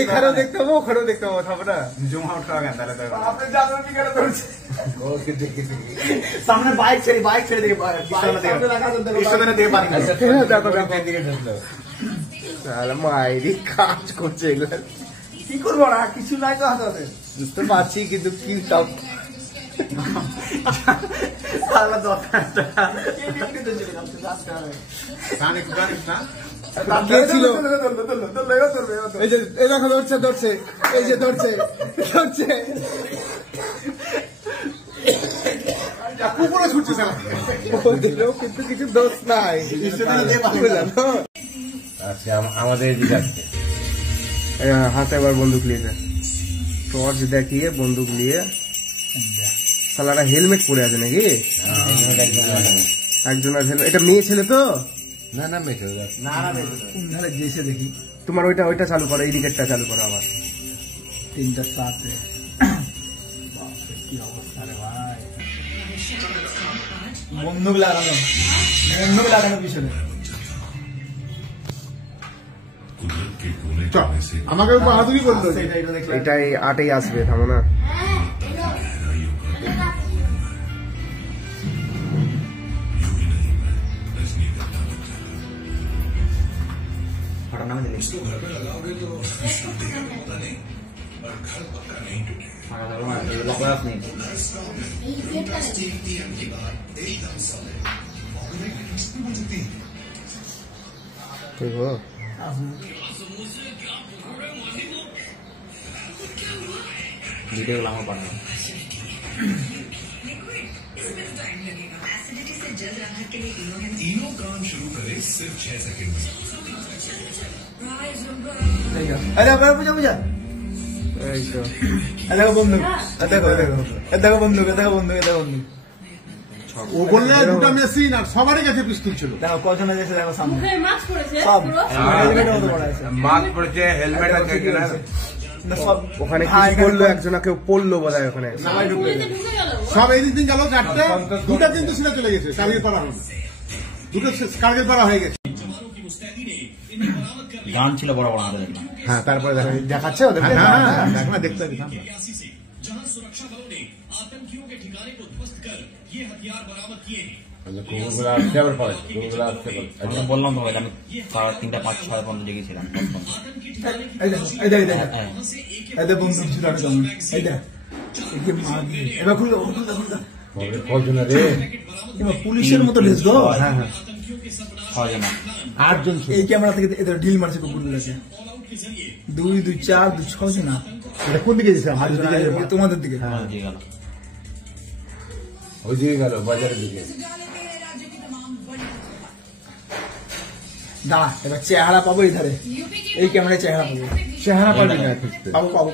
এখানেও দেখতে পাবো ওখানেও দেখতে পাবো থাকবো না জুম আউট করা গেল তাহলে সামনে বাইক ছেড়ে দিকে মায়েরই কাজ করছে এগুলো কি করবো না কিছু নাই তো হাতে বুঝতে পারছি কিন্তু কি তাও ধরছে এই যে ধরছে কুকুরও ছুটছে কিন্তু কিছু দোষ নাই আচ্ছা আমাদের এদিকে আসছে হাতে এবার বন্দুক নিয়েছে টর্চ দেখিয়ে বন্দুক নিয়ে সালারা হেলমেট পরে আছে নাকি একজনের হেলমেট এটা মেয়ে ছেলে তো না না মেয়ে না গেছে দেখি তোমার ওইটা চালু করো ইন্ডিকেটরটা চালু করো আবার 3টা 7 কি অবস্থা রে ভাই বন্দুক লাগানো পিছনে আমাকে বাহাদুরি করলো এটাই 8-এই আসবে থামো না ठीक हो वीडियो लामा पड़ा काम शुरू करें सिर्फ 6 सेकंड में अरे बुझा দেখো বন্দুক দেখো বন্দুক ও বললে দুটো মেশিন আর সবারই কাছে পিস্তল ছিল দেখো কজন আছে দেখো সামনে মাস্ক পরেছে সব পুরো হেলমেটের মতো পড়া আছে মাস্ক পড়েছে হেলমেট আছে কিনা সব ওখানে কি বললো একজনকে পড়লো বোধহয় ওখানে সবাই ঢুকে ঢুকে গেল সব এই দিন গেল 4টে দুটো কিন্তু সিনা চলে গেছে টার্গেট করা হলো দুটো টার্গেট করা হয়ে গেছে গান ছিল বড় বড় আমাদের হ্যাঁ তারপরে দেখাচ্ছে ওদের দেখো না দেখতে হবে जहां सुरक्षा बलों ने आतंकियों के ठिकाने को ध्वस्त कर ये हथियार बरामद किए हैं। কুকুরগুলা আসছে আবার পড়ে কুকুরগুলা আসছে আমি তো বললাম তো আমি 3টা 5 6 পর্যন্ত জেগেছিলাম এই দেখ বন্দুক ছিল আর কেমন এই দেখ এই মার দিয়ে এবার খুললো কজনে রে এবার পুলিশের মতো ড্রেস গো হ্যাঁ হ্যাঁ 6 জন 8 জন এই ক্যামেরা থেকে এদের ঢিল মারছে কুকুরগুলোকে 2 2 4 2 6 জন না এটা কোন দিকে দিছে আমার দিকে তোমাদের দিকে হ্যাঁ দিয়ে গেল ওই দিকে গেল বাজারের দিকে দাঁড়া এবার চেহারা পাবো এই ধারে এই ক্যামেরায় চেহারা পাবো চেহারা পাবি না পাবো